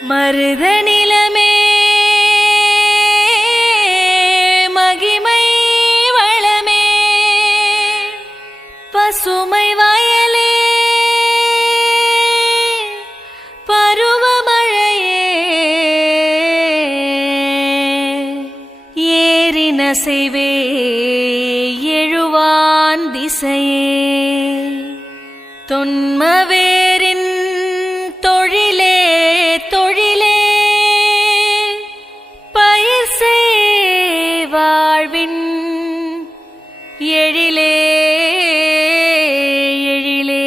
மருத நிலமே. மகிமை வளமே. பசுமை வயலே. பருவமழையே ஏறின செய்வே எழுவான் திசையே. தொன்மவேரின் வாழ்வின் எழிலே எழிலே.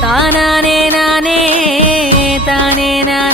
தானானே நானே தானே நானே.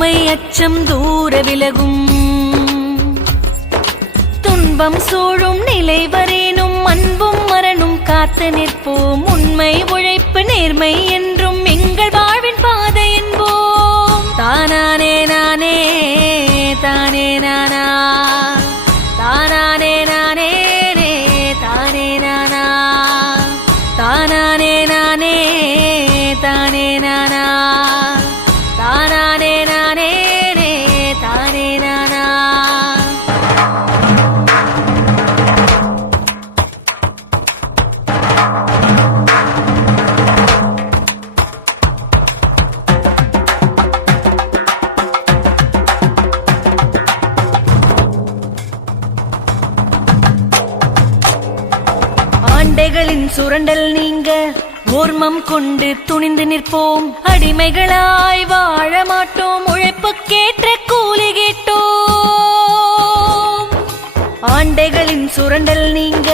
வறுமை அச்சம் தூர விலகும். துன்பம் சூழும் நிலை வரேனும் அன்பும் மரணும் காத்து நிற்போம். உண்மை உழைப்பு நேர்மை என்றும் எங்கள் வாழ்வின் பாதை என்போம். தானானே நானே தானே நானா. தானானே நானே தானே நானா. தானானே நானே தானே நானா. சண்டைகளின் சுரண்டல் நீங்க ஓர்மம் கொண்டு துணிந்து நிற்போம். அடிமைகளாய் வாழ மாட்டோம் உழைப்புக்கேற்ற கூலி கேட்டோம். ஆண்டைகளின் சுரண்டல் நீங்க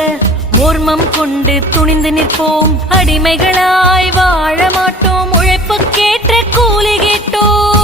ஓர்மம் கொண்டு துணிந்து நிற்போம். அடிமைகளாய் வாழ மாட்டோம் உழைப்புக்கேற்ற கூலி கேட்டோம்.